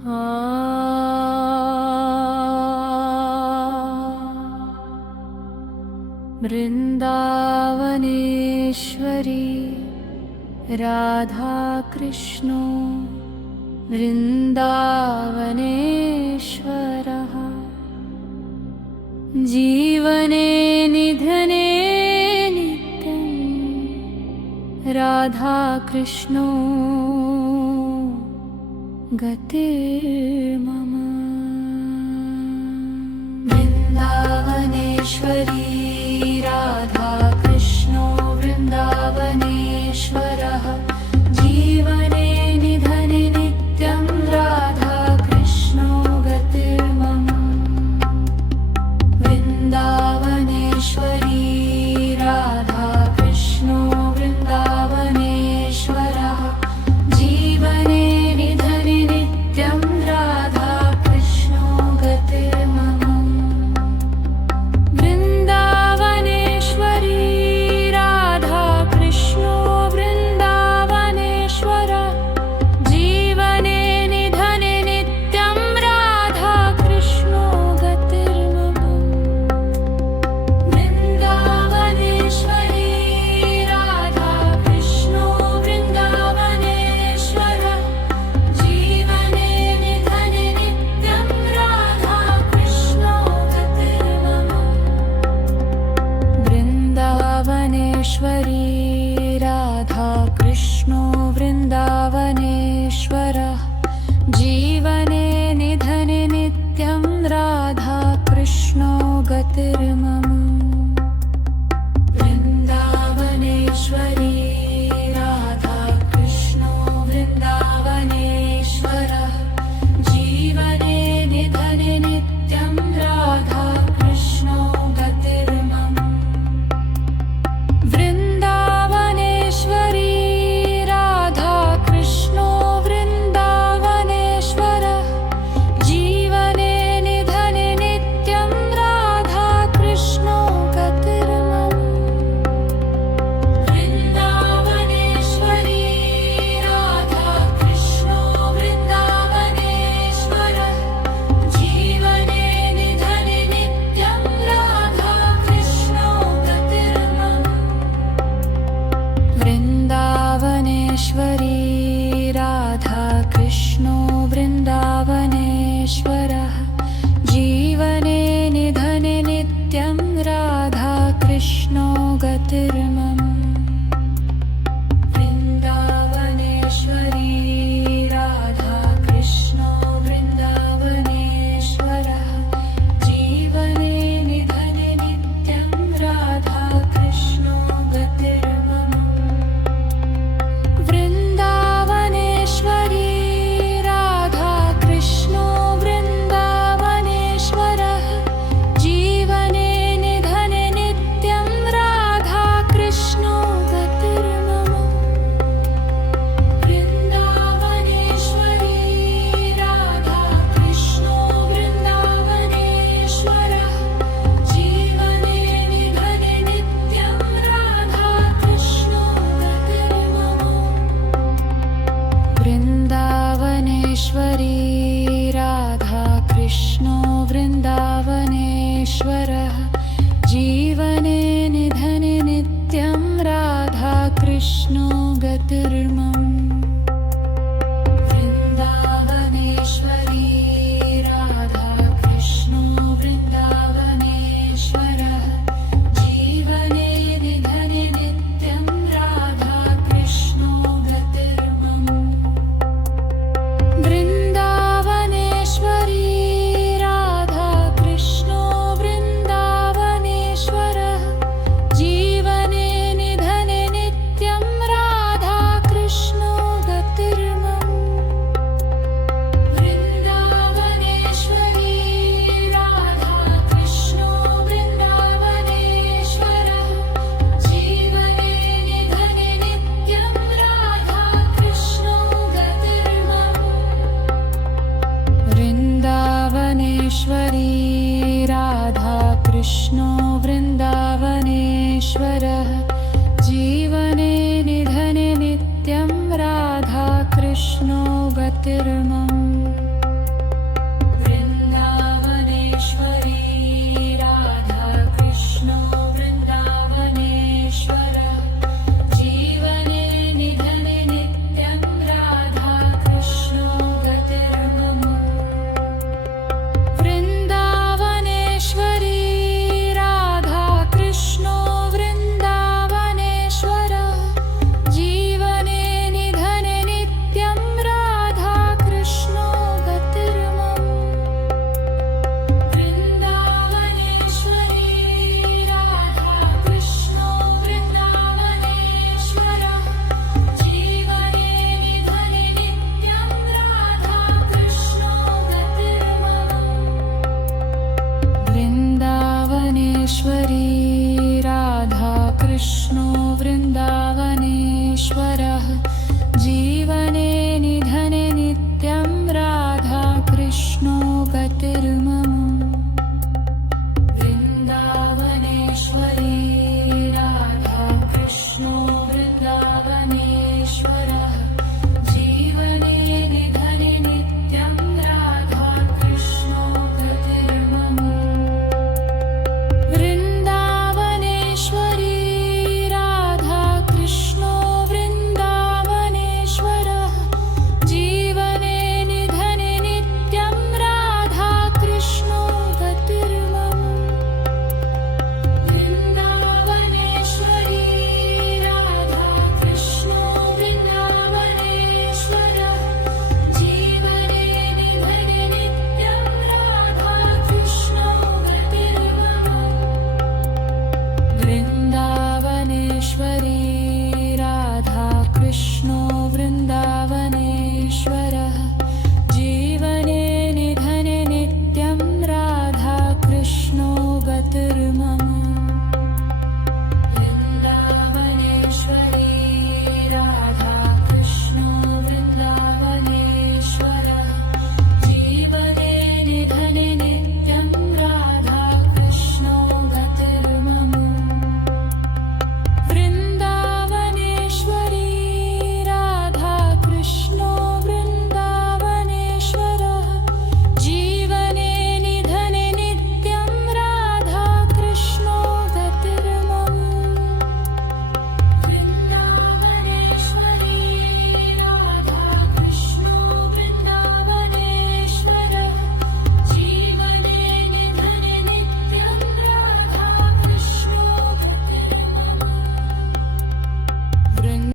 वृन्दावनेश्वरी राधा कृष्णो वृन्दावनेश्वरः जीवने निधने नित्यं राधा कृष्णो गतिर्मम। वृन्दावनेश्वरी राधा कृष्णो वृन्दावनेश्वरः जीवने निधने नित्यं राधा कृष्णो गतिर्मम। वृन्दावनेश्वरी राधा कृष्णो वृन्दावनेश्वरः जीवने निधने नित्यं राधा कृष्णो गतिर्मम। वृन्दावनेश्वरी राधा कृष्णो वृन्दावनेश्वरः जीवने निधने नित्यं राधा कृष्णो गतिर्मम। वृन्दावनेश्वरी राधा कृष्णो वृन्दावनेश्वरः जीवने निधने नित्यं राधा कृष्णो गतिर्मम। वृन्दावनेश्वरी राधा कृष्णो वृन्दावनेश्वरः जीवने निधने नित्यं राधा कृष्णो गतिर्मम। वृन्दावनेश्वरी राधा कृष्णो वृन्दावनेश्वरः जीवने निधने नित्यं राधा कृष्णो गतिर्मम। वृन्दावनेश्वरी राधा कृष्णो वृन्दावनेश्वरः जीवने निधने नित्यं राधा कृष्णो गतिर्मम। वृन्दावनेश्वरी राधा कृष्णो वृन्दावनेश्वरः जीवने निधने नित्यं राधा कृष्णो गतिर्मम। वृन्दावनेश्वरी राधा कृष्णो वृन्दावनेश्वरः जीवने निधने नित्यं राधा कृष्णो गतिर्मम। वृन्दावनेश्वरी राधा कृष्णो वृन्दावनेश्वरः जीवने निधने नित्यं राधा कृष्णो गतिर्मम। वृन्दावनेश्वरी राधा कृष्णो वृन्दावनेश्वरः जीवने निधने नित्यं राधा कृष्णो गतिर्मम। वृन्दावनेश्वरी राधा कृष्णो वृन्दावनेश्वरः जीवने निधने नित्यं राधा कृष्णो गतिर्मम। वृन्दावनेश्वरी राधा कृष्णो वृन्दावनेश्वरः जीवने निधने नित्यं राधा कृष्णो गतिर्मम। वृन्दावनेश्वरी राधा कृष्णो वृन्दावनेश्वरः जीवने निधने नित्यं राधा कृष्णो गतिर्मम। वृन्दावनेश्वरी राधा कृष्णो वृन्दावनेश्वरः जीवने निधने नित्यं राधा कृष्णो गतिर्मम। वृन्दावनेश्वरी राधा कृष्णो वृन्दावनेश्वरः जीवने निधने नित्यं राधा कृष्णो गतिर्मम। वृन्दावनेश्वरी राधा कृष्णो वृन्दावनेश्वरः जीवने निधने नित्यं राधा कृष्णो गतिर्मम।